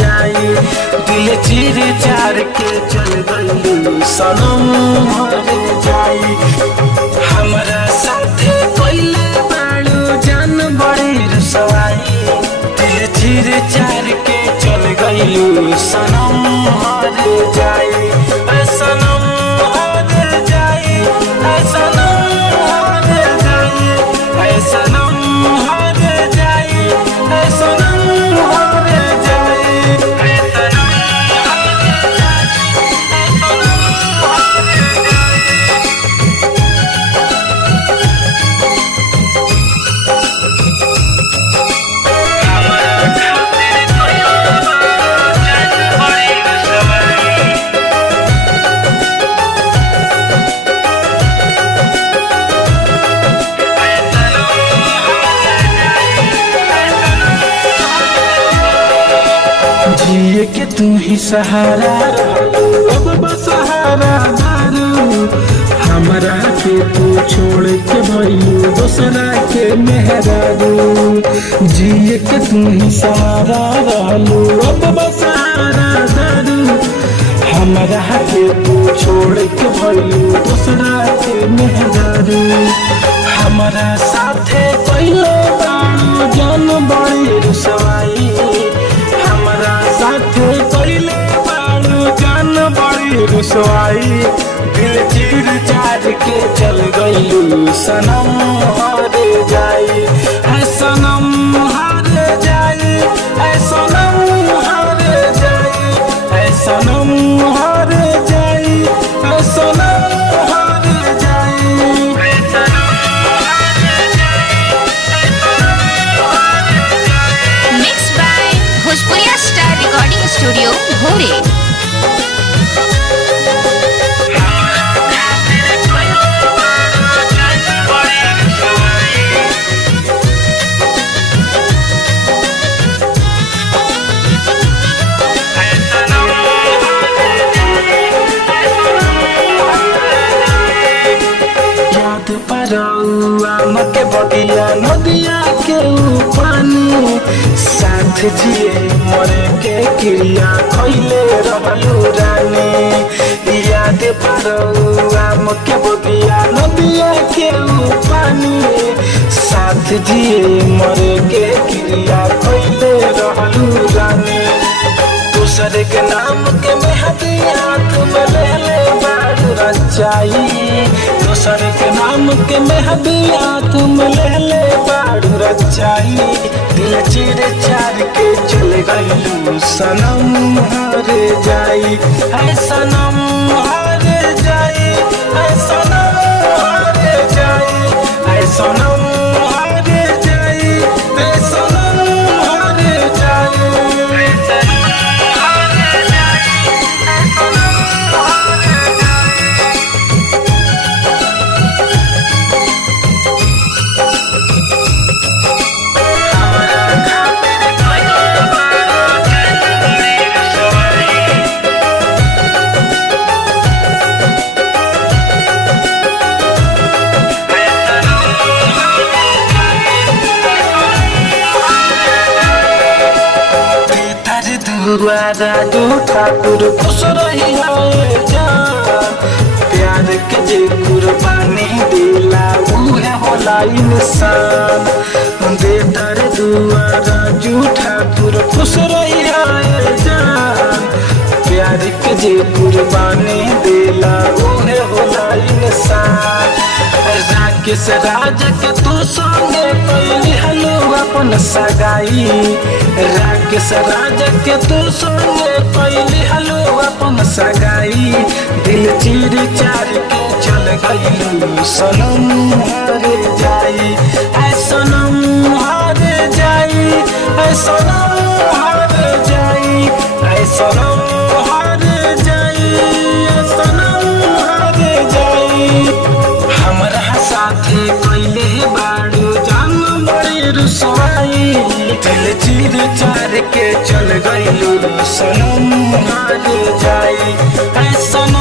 जाई। दिल चीर चार के चल गइलू सनम मर जाई। हमरा साथे कइले बाड़ू जान बड़ी रुसवाई। दिल चीर चार के चल गइलू सनम मर जाई। सनम मर जाई, सनम मर जाई, सनम मर जाई, सनम मर जाई, जिए के तू ही सहारा अब बसहारा दारू। हमरा के तू छोड़ के भइलू दोसरा के मेहरारू। जिए के तू ही सहारा रहलू अब बसहारा दारू। हमरा के तू छोड़ के भइलू दोसरा के मेहरारू। हमरा साथे कइले बाड़ू जान बड़ी रुसवाई। हमरा साथे कइले बाड़ू जान बड़ी रुसवाई। दिल चीर चार के चल गइलू सनम हार जाई। सनम हार जाई, सनम हार जाई, सनम हार जाई, सनम हार जाई। Mixed by Bhojpuriya Star Recording Studio, Bhore. याद परौआ मके बगिया नदिया के पानी। साथ जिए मरे के क्रिया खइले रहलू रानी। याद परौआ मके बगिया नदिया के पानी। साथ जिए मरे के क्रिया खइले रहलू रानी। दूसरे के नाम के मेहदी हाथ में ले ले बाड़ू रचाई। दूसरे के नाम के मेहदी हाथ में ले ले बाड़ू रचाई। दिल चीर चार के चल गइलू सनम हार जाई। सनम हार जाई, सनम हार जाई, सनम हार जाई, सनम हार जाई। राजू ठाकुर खुश रही जान। प्यार के जे कुर्बानी दिला उहे होला इंसान। बेहतर दुआ राजू ठाकुर खुश रही जान। प्यार के जे कुर्बानी दिला उहे होला इंसान। राकेश राज के तू संगे कइली हलू अपन सगाई। राकेश राज के तू संगे कइली हलू अपन सगाई। दिल चीर चार के चल गइलू सनम हार जाई। सनम हार जाई, सनम हार जाई, सनम हार जाई, सनम हार जाई। हमरा साथे कइले बाड़ू जान बड़ी रुसवाई। दिल चीर चार के चल गइलू सनम हार जाई। सनम